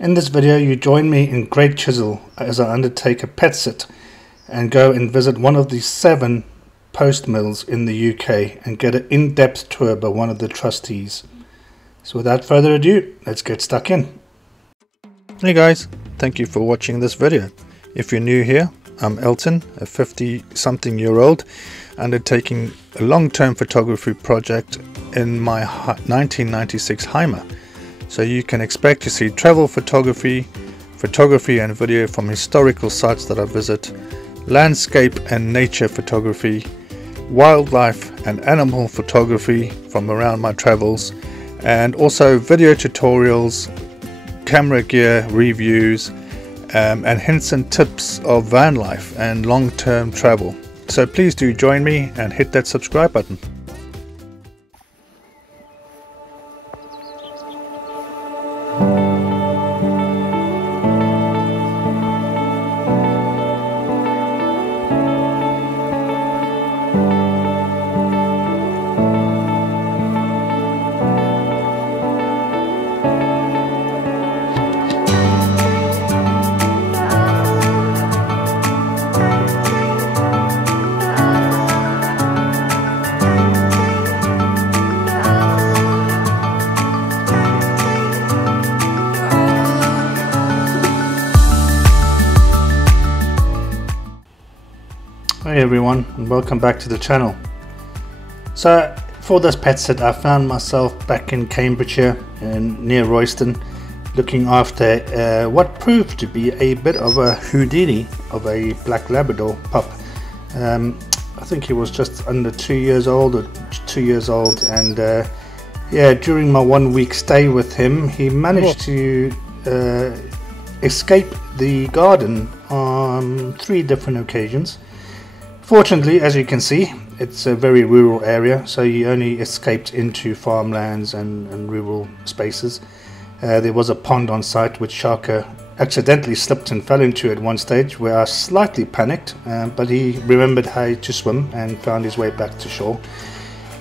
In this video you join me in Great Chishill as I undertake a pet sit and go and visit one of the 7 post mills in the UK and get an in-depth tour by one of the trustees. So without further ado, let's get stuck in. Hey guys, thank you for watching this video. If you're new here, I'm Elton, a 50-something-year-old undertaking a long-term photography project in my 1996 Heimer. So you can expect to see travel photography and video from historical sites that I visit, landscape and nature photography, wildlife and animal photography from around my travels, and also video tutorials, camera gear reviews, and hints and tips of van life and long-term travel. So please do join me and hit that subscribe button. Hey everyone, and welcome back to the channel. So for this pet sit I found myself back in Cambridgeshire near Royston, looking after what proved to be a bit of a Houdini of a black Labrador pup. I think he was just under 2 years old or 2 years old, and yeah, during my 1 week stay with him he managed to escape the garden on 3 different occasions. Fortunately, as you can see, it's a very rural area, so he only escaped into farmlands and rural spaces. There was a pond on site which Sharka accidentally slipped and fell into at one stage, where I slightly panicked, but he remembered how to swim and found his way back to shore.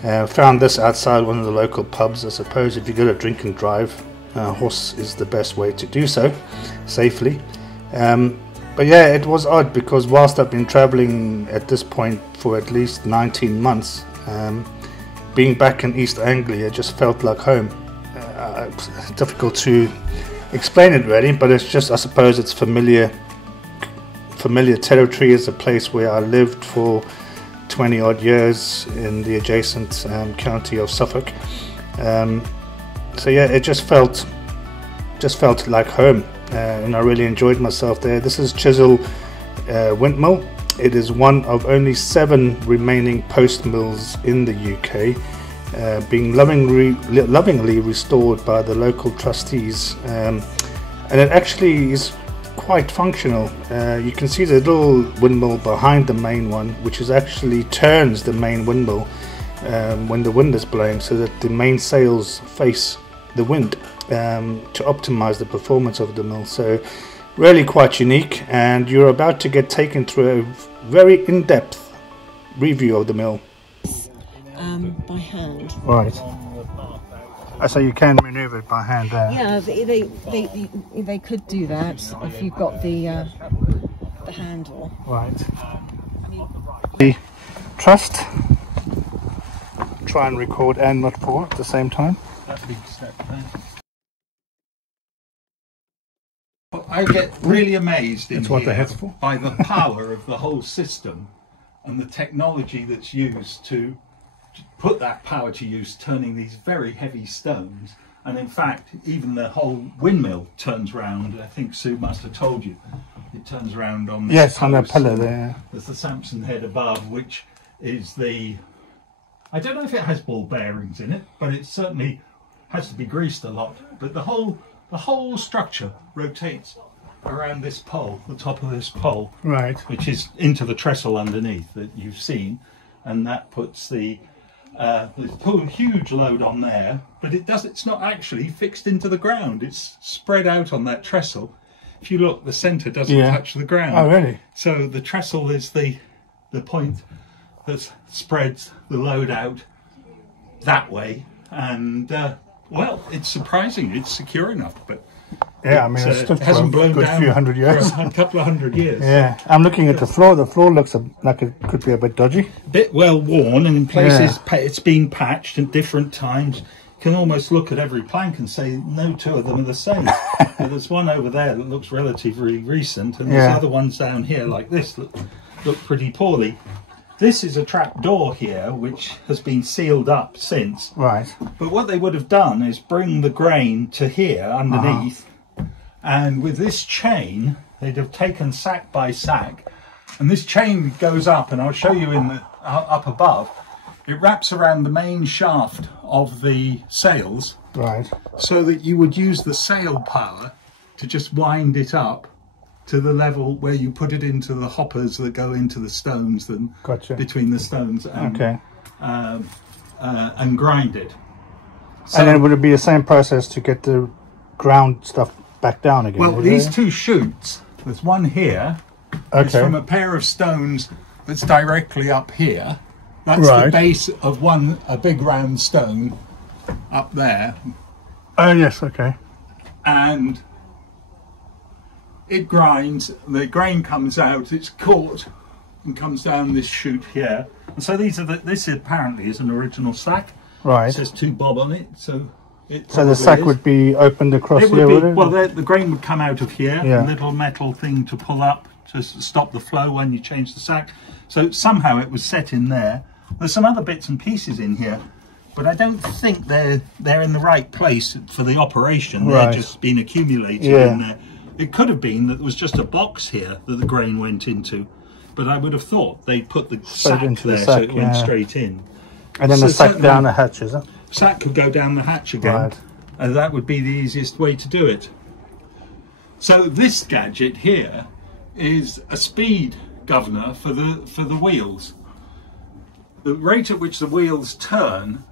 Found this outside one of the local pubs. I suppose if you go to drink and drive, horse is the best way to do so, safely. But yeah, it was odd because whilst I've been travelling at this point for at least 19 months, being back in East Anglia just felt like home. Difficult to explain it really, but it's just, I suppose it's familiar territory. It's a place where I lived for 20 odd years in the adjacent county of Suffolk. So yeah, it just felt like home. And I really enjoyed myself there. This is Chishill Windmill. It is one of only 7 remaining post mills in the UK, being lovingly restored by the local trustees, and it actually is quite functional. You can see the little windmill behind the main one, which is actually turns the main windmill when the wind is blowing, so that the main sails face the wind, to optimize the performance of the mill. So really quite unique, and you're about to get taken through a very in-depth review of the mill. By hand. Right. So you can maneuver it by hand there. Yeah, they could do that if you've got the handle. Right. The trust. Try and record and not pour at the same time. That big step there. I get really amazed in what the here head's for. by the power of the whole system and the technology that's used to put that power to use, turning these very heavy stones. And in fact, even the whole windmill turns round. I think Sue must have told you. It turns around on yes, on that pillar there. There's the Samson head above, which is the, I don't know if it has ball bearings in it, but it certainly has to be greased a lot. But the whole structure rotates around this pole, the top of this pole, right, which is into the trestle underneath that you've seen, and that puts the there's a huge load on there, but it's not actually fixed into the ground. It's spread out on that trestle. If you look, the centre doesn't touch the ground. Oh really? So the trestle is the point that spreads the load out that way, and well, it's surprising it's secure enough, but Yeah, I mean, it's stood it hasn't for a blown good down few hundred years. for a couple of 100 years. Yeah, I'm looking at the floor. The floor looks like it could be a bit dodgy. Bit well worn, and in places it's been patched at different times. You can almost look at every plank and say no two of them are the same. There's one over there that looks relatively recent, and there's other ones down here like this that look pretty poorly. This is a trap door here which has been sealed up since. Right. But what they would have done is bring the grain to here underneath, and with this chain they'd have taken sack by sack, and this chain goes up, and I'll show you in the up above. It wraps around the main shaft of the sails, Right. so that you would use the sail power to just wind it up to the level where you put it into the hoppers that go into the stones and between the stones and, and grind it. So, and then would it be the same process to get the ground stuff back down again? Well, these two chutes, there's one here, it's from a pair of stones that's directly up here. That's the base of a big round stone up there. Oh yes, okay. And it grinds, the grain comes out, it's caught and comes down this chute here. And so this apparently is an original sack. Right. It says 2 bob on it, so the sack would be opened across here, would it? Well, the grain would come out of here, a little metal thing to pull up to stop the flow when you change the sack. So somehow it was set in there. There's some other bits and pieces in here, but I don't think they're in the right place for the operation. They're just been accumulated in there. It could have been that there was just a box here that the grain went into, but I would have thought they put the sack there so it went straight in. And then the sack down the hatch, is it? Sack could go down the hatch again, and that would be the easiest way to do it. So this gadget here is a speed governor for the wheels. The rate at which the wheels turn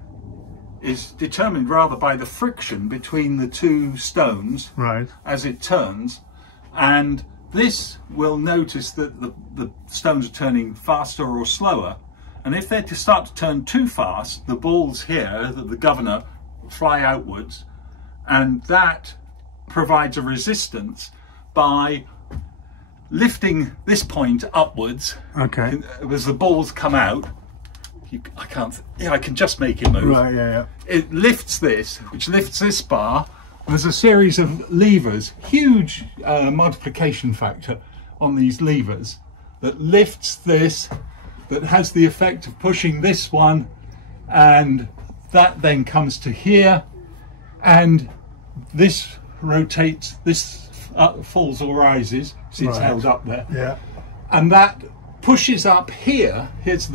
is determined rather by the friction between the two stones as it turns, and this will notice that the stones are turning faster or slower, and if they're to start to turn too fast, the balls here, the governor, fly outwards, and that provides a resistance by lifting this point upwards as the balls come out. I can just make it move. It lifts this, which lifts this bar. There's a series of levers, huge multiplication factor on these levers that lifts this, that has the effect of pushing this one, and that then comes to here, and this rotates, this falls or rises, so it's held up there, and that pushes up here. Here's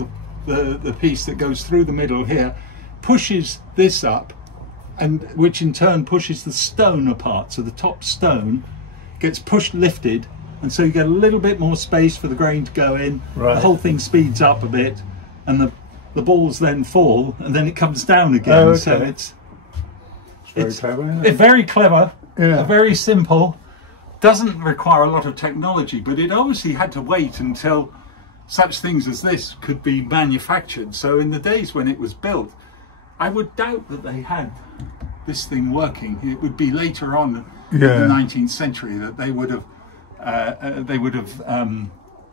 the piece that goes through the middle here, pushes this up, and which in turn pushes the stone apart. So the top stone gets lifted, and so you get a little bit more space for the grain to go in. The whole thing speeds up a bit, and the balls then fall, and then it comes down again. So it's very clever, isn't it? Very clever, very simple, doesn't require a lot of technology, but it obviously had to wait until such things as this could be manufactured. So in the days when it was built, I would doubt that they had this thing working. It would be later on in the 19th century that they would have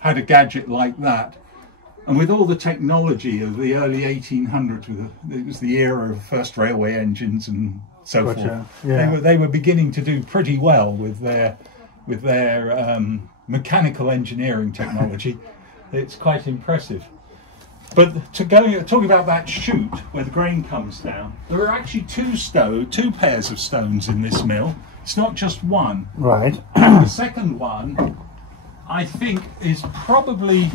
had a gadget like that. And with all the technology of the early 1800s, it was the era of first railway engines and so forth. They were beginning to do pretty well with their mechanical engineering technology. It's quite impressive. But talking about that chute where the grain comes down, there are actually two pairs of stones in this mill. It's not just one. Right. The second one, I think, is probably,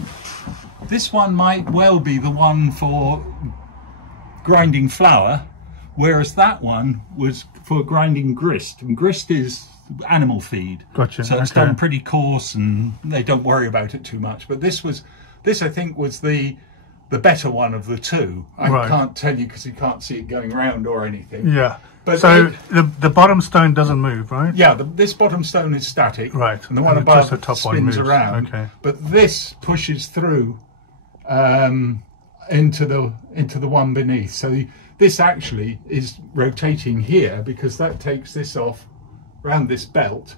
this one might well be the one for grinding flour, whereas that one was for grinding grist, and grist is animal feed. So it's done pretty coarse, and they don't worry about it too much. But this I think was the better one of the two. I can't tell you because you can't see it going round or anything. But so the bottom stone doesn't move, right? This bottom stone is static, and the one above the top spins one around. But this pushes through into the one beneath. So this actually is rotating here because that takes this off round this belt,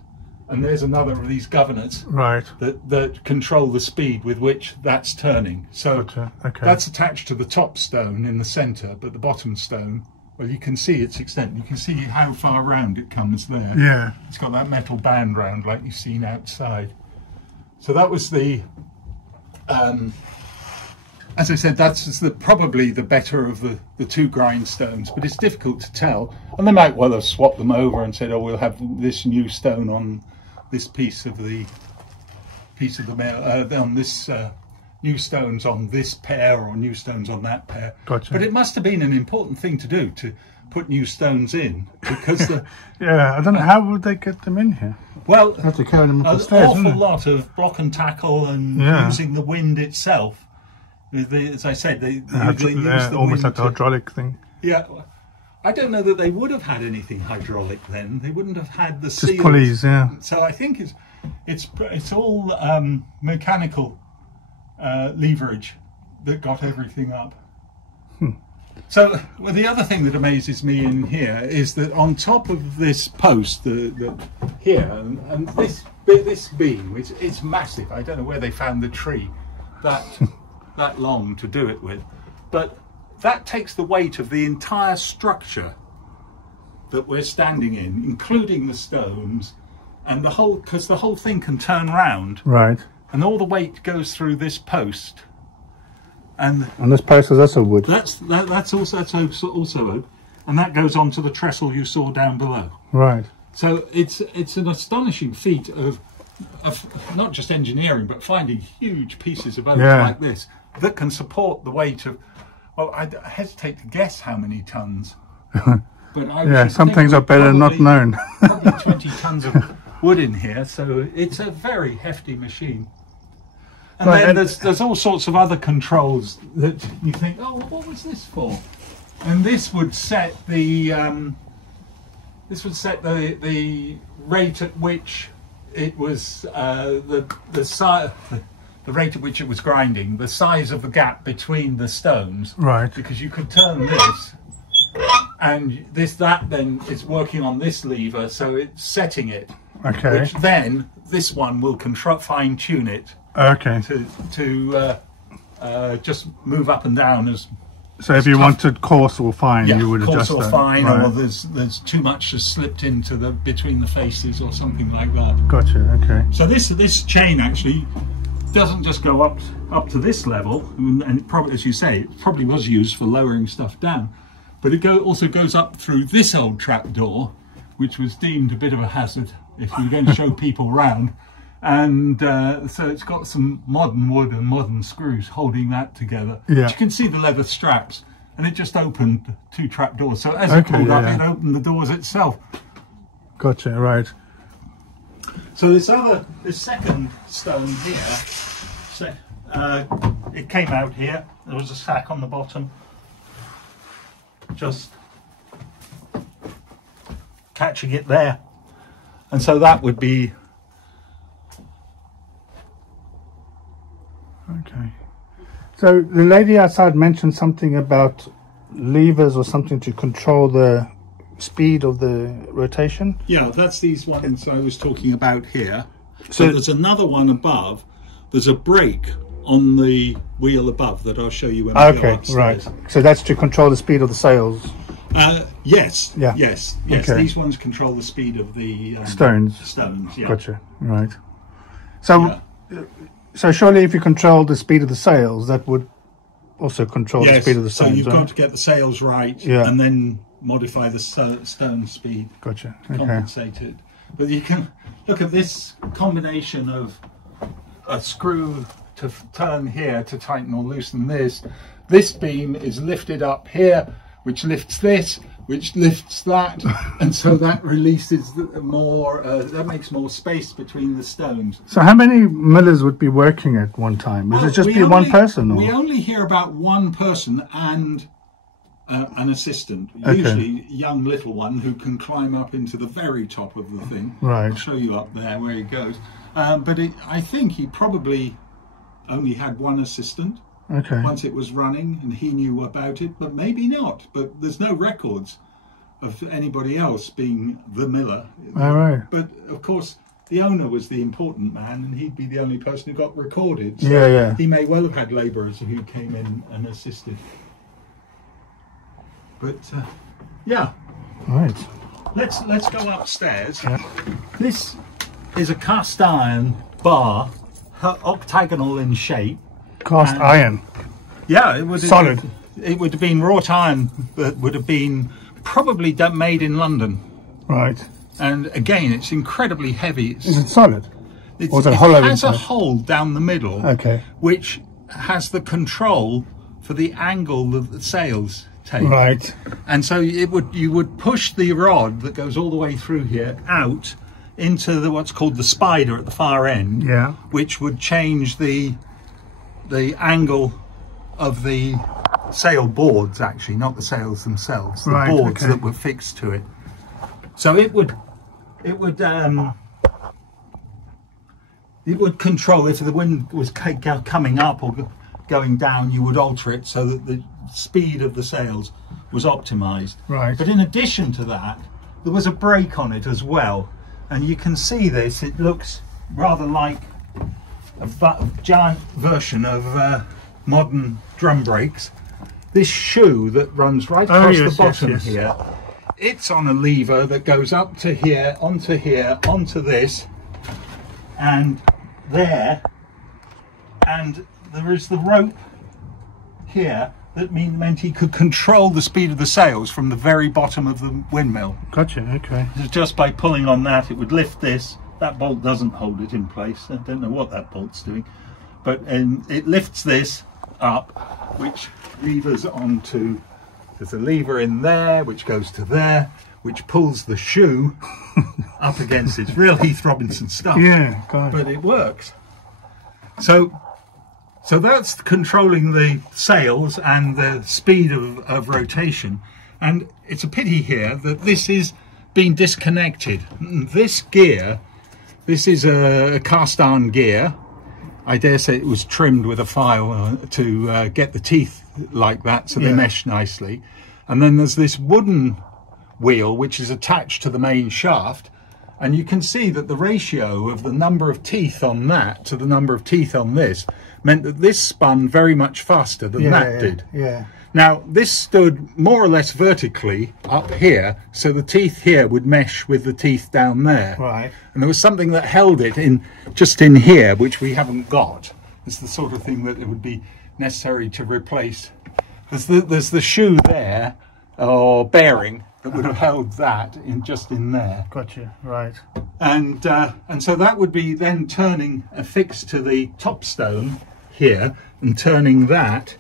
and there's another of these governors Right. that control the speed with which that's turning. So Gotcha. Okay. that's attached to the top stone in the centre, but the bottom stone, well, you can see its extent. You can see how far round it comes there. Yeah. It's got that metal band round like you've seen outside. So that was the, as I said, that's probably the better of the two grindstones, but it's difficult to tell. And they might well have swapped them over and said, oh, we'll have this new stone on this piece of the on this new stones on this pair, or new stones on that pair. Gotcha. But it must have been an important thing to do, to put new stones in, because the Yeah, I don't know, how would they get them in here? well, Have to carry them up the an stairs, awful isn't it? lot of block and tackle and Yeah. using the wind itself. As I said, they use the Almost wind like the hydraulic thing. yeah. I don't know that they would have had anything hydraulic then. They wouldn't have had the Just seals. pulleys, yeah. So I think it's all mechanical leverage that got everything up. So well, the other thing that amazes me in here is that on top of this post, here and this beam, it's massive. I don't know where they found the tree that long to do it with, but that takes the weight of the entire structure that we're standing in, including the stones and the whole, because the whole thing can turn round. Right. And all the weight goes through this post, and this post is also wood. that's also oak, and that goes onto the trestle you saw down below. Right. So it's an astonishing feat of not just engineering, but finding huge pieces of oak like this that can support the weight of. Well, I hesitate to guess how many tons, but some things are better not known. Probably 20 tons of wood in here, so it's a very hefty machine. And then there's all sorts of other controls that you think, oh, what was this for? And this would set the the rate at which it was the rate at which it was grinding, the size of the gap between the stones. Right. Because you could turn this, and that then is working on this lever, so it's setting it. Okay. Which then this one will fine tune it. Okay. To just move up and down as. So if you wanted coarse or fine, you would adjust coarse or that. fine, Right. or there's too much just slipped into between the faces or something like that. Gotcha. Okay. So this chain actually doesn't just go up to this level, and it probably, as you say, it probably was used for lowering stuff down, but it also goes up through this old trap door, which was deemed a bit of a hazard if you were going to show people round, and so it's got some modern wood and modern screws holding that together. Yeah. But you can see the leather straps, and it just opened 2 trap doors. So as it pulled up, it opened the doors itself. Gotcha. Right. So this second stone here, it came out here. There was a sack on the bottom, just catching it there, and so that would be. Okay. So the lady outside mentioned something about levers or something to control the speed of the rotation. Yeah, that's these ones I was talking about here. So there's another one above. There's a brake on the wheel above that I'll show you when we go upstairs. Right. So that's to control the speed of the sails. Yes. Yeah. Yes. Okay. These ones control the speed of the stones. Stones. Yeah. Gotcha. Right. So, so surely, if you control the speed of the sails, that would also control the speed of the stones. So you've got to get the sails right, and then modify the stone speed. Gotcha. Okay. Compensate it. But you can look at this combination of a screw to turn here to tighten or loosen this. This beam is lifted up here, which lifts this, which lifts that, and so that releases more. That makes more space between the stones. So how many millers would be working at one time? Would it just be one person? Or? We only hear about one person and an assistant, usually a young little one who can climb up into the very top of the thing. Right. I'll show you up there where he goes. But I think he probably only had one assistant. Okay. Once it was running and he knew about it, but maybe not. But there's no records of anybody else being the miller. All right. But of course, the owner was the important man, and he'd be the only person who got recorded. So Yeah, yeah. he may well have had labourers who came in and assisted. But yeah, Right. let's go upstairs. Yeah. This is a cast iron bar, octagonal in shape. Cast iron. Yeah, it would Solid. It would have been wrought iron, but would have been probably made in London. Right. And again, it's incredibly heavy. Is it solid? It Or is it hollow has a inside? hole down the middle, Okay. which has the control for the angle that the sails take. Right. And so you would push the rod that goes all the way through here out into what's called the spider at the far end, Yeah. which would change the angle of the sail boards, actually, not the sails themselves, the Right, boards okay. that were fixed to it. So it would control, if the wind was coming up or going down, you would alter it so that the speed of the sails was optimized. Right. But in addition to that, there was a brake on it as well, and you can see this. It looks rather like a giant version of modern drum brakes. This shoe that runs right across yes, the bottom yes, yes. here, it's on a lever that goes up to here, onto this, and there, and there is the rope here that meant he could control the speed of the sails from the very bottom of the windmill. Gotcha. Okay. Just by pulling on that, it would lift this. That bolt doesn't hold it in place. I don't know what that bolt's doing, but it lifts this up, which levers onto. There's a lever in there which goes to there, which pulls the shoe up against it. It's real Heath Robinson stuff. Yeah. God. But it works. So that's controlling the sails and the speed of rotation. And it's a pity here that this is being disconnected. This gear, this is a cast iron gear. I dare say it was trimmed with a file to get the teeth like that, so they mesh nicely. And then there's this wooden wheel which is attached to the main shaft, and you can see that the ratio of the number of teeth on that to the number of teeth on this meant that this spun very much faster than that did. Yeah. Now this stood more or less vertically up here, so the teeth here would mesh with the teeth down there. Right. And there was something that held it in just in here, which we haven't got. It's the sort of thing that it would be necessary to replace. There's the shoe there, or bearing, that would have held that just in there. Gotcha. Right. And so that would be then turning affixed to the top stone here and turning that.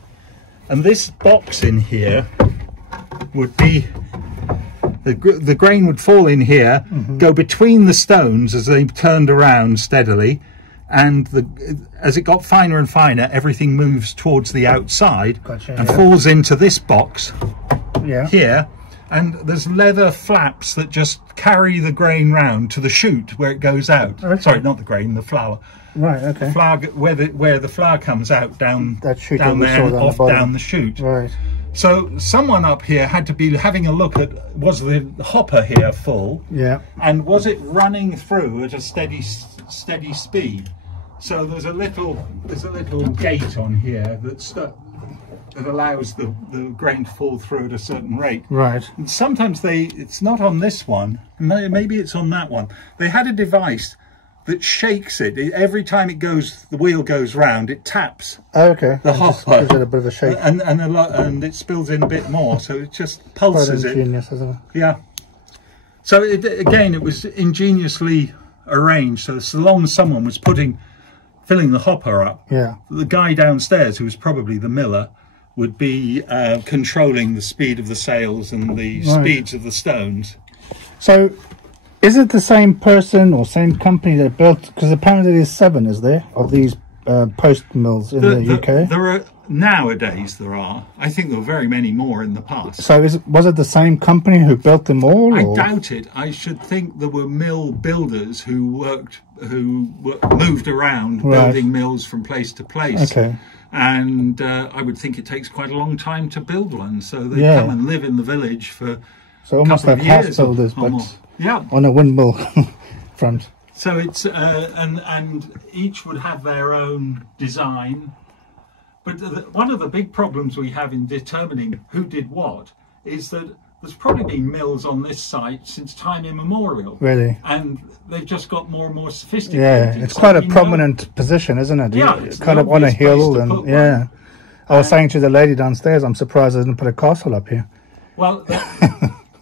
And this box in here would be, the grain would fall in here, go between the stones as they turned around steadily, and as it got finer and finer, everything moves towards the outside and falls into this box here. And there's leather flaps that just carry the grain round to the chute where it goes out. Okay. Sorry, not the grain, the flour. Right. Okay. Flour, where the flour comes out down That chute down that we there saw and down the off bottom. down the chute. Right. So someone up here had to be having a look at, was the hopper here full? Yeah. And was it running through at a steady speed? So there's a little gate on here that allows the grain to fall through at a certain rate. Right. And sometimes it's not on this one, maybe it's on that one. They had a device that shakes it. Every time the wheel goes round, it taps Okay. the It just hopper. gives it a bit of a shake. And it spills in a bit more, so it just pulses Quite it. ingenious, isn't it? Yeah. So again, it was ingeniously arranged. So long as someone was filling the hopper up, Yeah. the guy downstairs, who was probably the miller, would be controlling the speed of the sails and the speeds of the stones. So, is it the same person or same company that built? Because apparently there's 7, is there, of these post mills in the UK? There are nowadays. I think there were very many more in the past. So, was it the same company who built them all? I or? doubt it. I should think there were mill builders who moved around building mills from place to place. Okay. And I would think it takes quite a long time to build one. So they come and live in the village for So almost couple like of years house builders, or more. but Yeah. on a windmill front. So it's and each would have their own design. But one of the big problems we have in determining who did what is that there's probably been mills on this site since time immemorial. Really? And they've just got more and more sophisticated. Yeah, it's So quite a we know- prominent position, isn't it? Yeah, You- it's kind the of on a obvious place hill, to and put one. yeah. I was saying to the lady downstairs, I'm surprised I didn't put a castle up here. Well,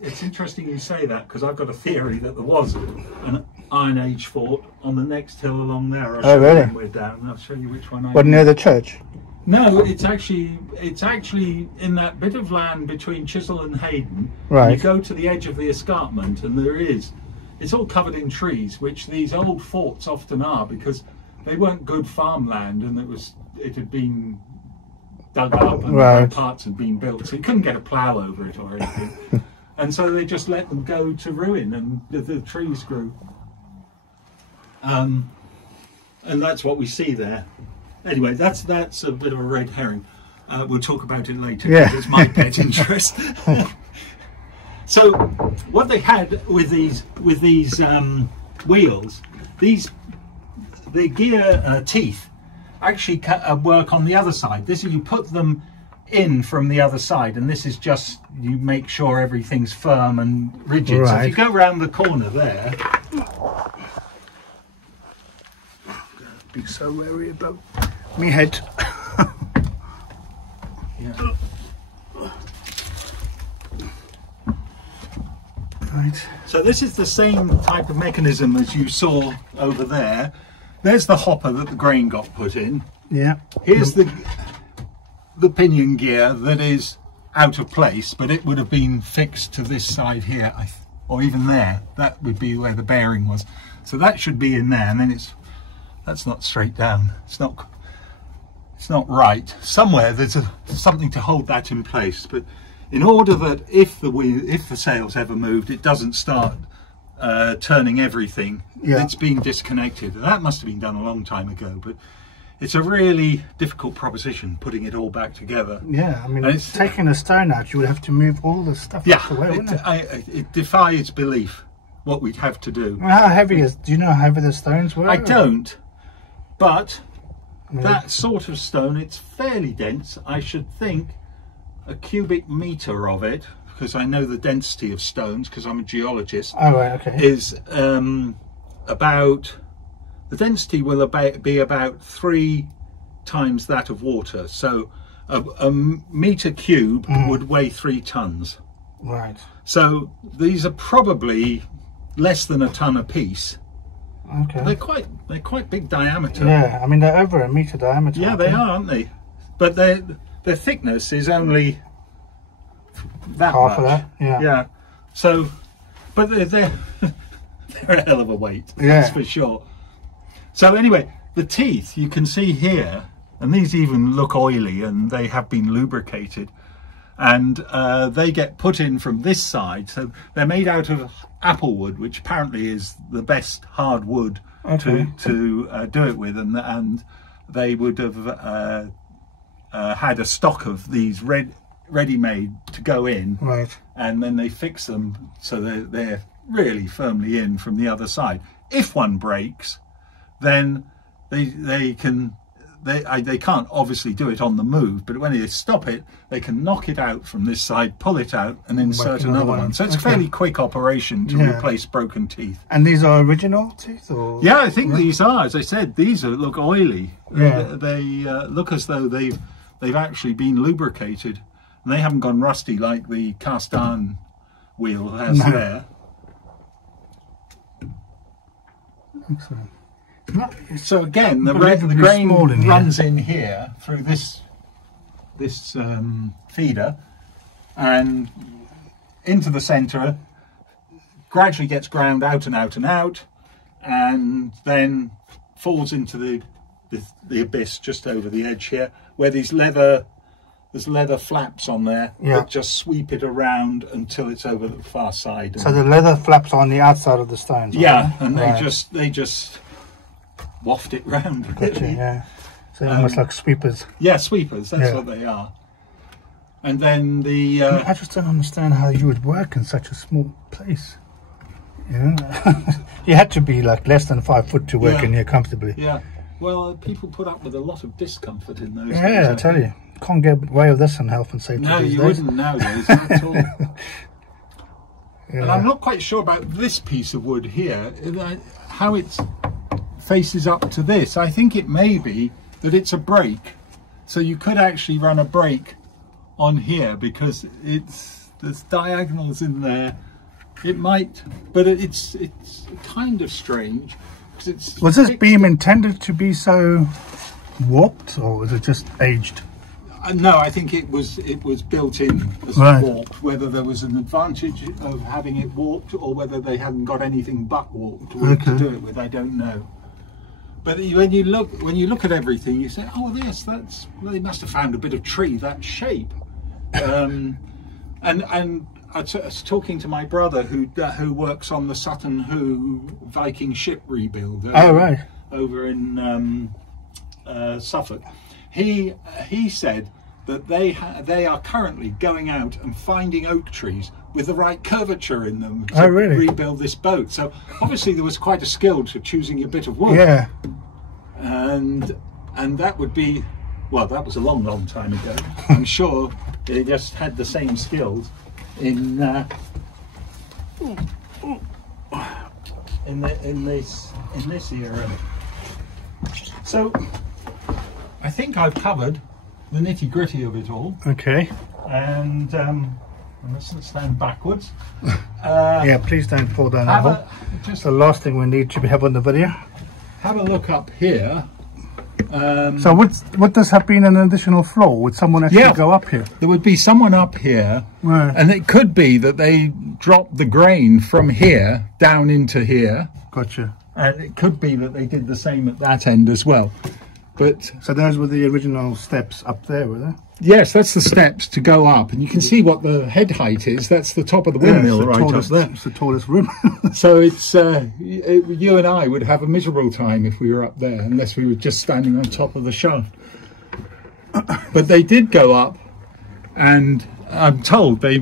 it's interesting you say that, because I've got a theory that there was an Iron Age fort on the next hill along there. I'll show really? you when we're down. I'll show you which one I But mean. near the church? No, it's actually in that bit of land between Chishill and Hayden. Right. You go to the edge of the escarpment, and it's all covered in trees, which these old forts often are, because they weren't good farmland, and it had been dug up and Right. parts had been built, so you couldn't get a plough over it or anything. And so they just let them go to ruin, and the trees grew. And that's what we see there. Anyway, that's a bit of a red herring. We'll talk about it later. Yeah. 'Cause it's my pet interest. So, what they had with these wheels, the gear teeth actually work on the other side. This is, you put them in from the other side, and this is just, you make sure everything's firm and rigid. Right. So if you go around the corner there, Be so wary about me head. yeah. Right. So this is the same type of mechanism as you saw over there. There's the hopper that the grain got put in. Yeah. Here's the pinion gear that is out of place, but it would have been fixed to this side here, or even there. That would be where the bearing was. So that should be in there, and then that's not straight down. It's not right. Somewhere there's something to hold that in place, but in order that if the sails ever moved, it doesn't start turning everything. Yeah. It's being disconnected. That must have been done a long time ago, but it's a really difficult proposition putting it all back together. Yeah, I mean, And it's- taking a stone out, you would have to move all the stuff Yeah, out the way, wouldn't it? it defies belief what we'd have to do. Well, how heavy do you know how heavy the stones were? I don't, but I mean, that sort of stone, it's fairly dense. I should think a cubic metre of it, because I know the density of stones, because I'm a geologist, Oh, right, okay. is about, the density will be about 3 times that of water. So a metre cube would weigh 3 tons. Right. So these are probably less than a ton a piece. Okay. They're quite big diameter. Yeah, I mean, they're over a metre diameter. Yeah, they are, aren't they? But their thickness is only that Half of much. that, yeah. Yeah. So, but they're they're a hell of a weight. Yeah. That's for sure. So anyway, the teeth you can see here, and these even look oily, and they have been lubricated, and they get put in from this side. So they're made out of apple wood, which apparently is the best hard wood Okay. to do it with, and they would have had a stock of these ready-made to go in, Right. and then they fix them so they're really firmly in from the other side. If one breaks, then they can't obviously do it on the move, but when they stop it, they can knock it out from this side, pull it out, and insert another another one. one. So it's a Okay. fairly quick operation to Yeah. replace broken teeth. And these are original teeth, or? Yeah, I think these are, as I said, look oily. Yeah. They look as though they've actually been lubricated, and they haven't gone rusty like the cast iron wheel has No. there. Excellent. No, So again, the Unbelievably grain small in here. runs in here through this feeder and into the centre, gradually gets ground out and out and out, and then falls into the abyss just over the edge here, where there's leather flaps on there Yeah. that just sweep it around until it's over the far side. So the leather flaps on the outside of the stones. Yeah, aren't and Right. they just waft it round. Gotcha, yeah. So almost like sweepers. Yeah, sweepers, that's Yeah. what they are. And then the I just don't understand how you would work in such a small place. You know? You had to be like less than 5 foot to work in here comfortably. Yeah. Well, people put up with a lot of discomfort in those days. Yeah, I tell you. Can't get away with this in health and safety. No, these you days. wouldn't nowadays at all. Yeah. And I'm not quite sure about this piece of wood here, how it faces up to this. I think it may be that it's a brake. So you could actually run a brake on here because there's diagonals in there. It might, but it's kind of strange. Was this beam intended to be so warped, or was it just aged? No, I think it was built in as warped. Whether there was an advantage of having it warped, or whether they hadn't got anything but warped to do it with, I don't know. But when you look at everything, you say, "Oh, they must have found a bit of tree that shape." And I was talking to my brother who works on the Sutton Hoo Viking ship rebuild. Over in Suffolk. He said that they are currently going out and finding oak trees with the right curvature in them to rebuild this boat. So obviously there was quite a skill to choosing your bit of wood. Yeah. And that would be, well, that was a long time ago. I'm sure they just had the same skills in this era. So I think I've covered the nitty-gritty of it all. Okay. And let's stand backwards. Yeah, please don't fall down that hole. It's the last thing we need to have on the video. Have a look up here. So would this have been an additional floor? Would someone actually go up here? There would be someone up here, and it could be that they dropped the grain from here down into here. Gotcha. And it could be that they did the same at that end as well. But so those were the original steps up there, were they? Yes, that's the steps to go up, and you can see what the head height is. That's the top of the windmill up there. It's the tallest room. So it's you and I would have a miserable time if we were up there, unless we were just standing on top of the shaft. But they did go up, and I'm told they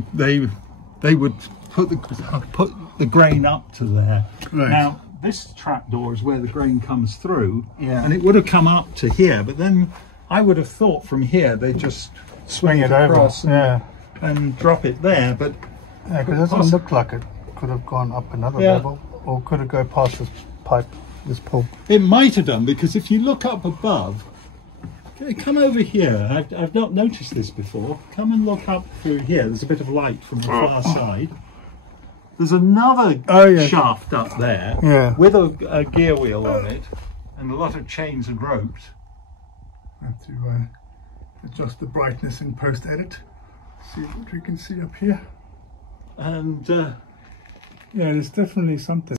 would put the grain up to there. Right. Now this trapdoor is where the grain comes through, and it would have come up to here, but then I would have thought from here they just swing it across and drop it there. But because it doesn't look like it could have gone up another level, or could it go past this pipe, this pull? It might have done, because if you look up above, come over here. I've not noticed this before. Come and look up through here. There's a bit of light from the far side. There's another shaft up there with a gear wheel on it and a lot of chains and ropes. I have to adjust the brightness in post-edit. See what we can see up here. And yeah, there's definitely something.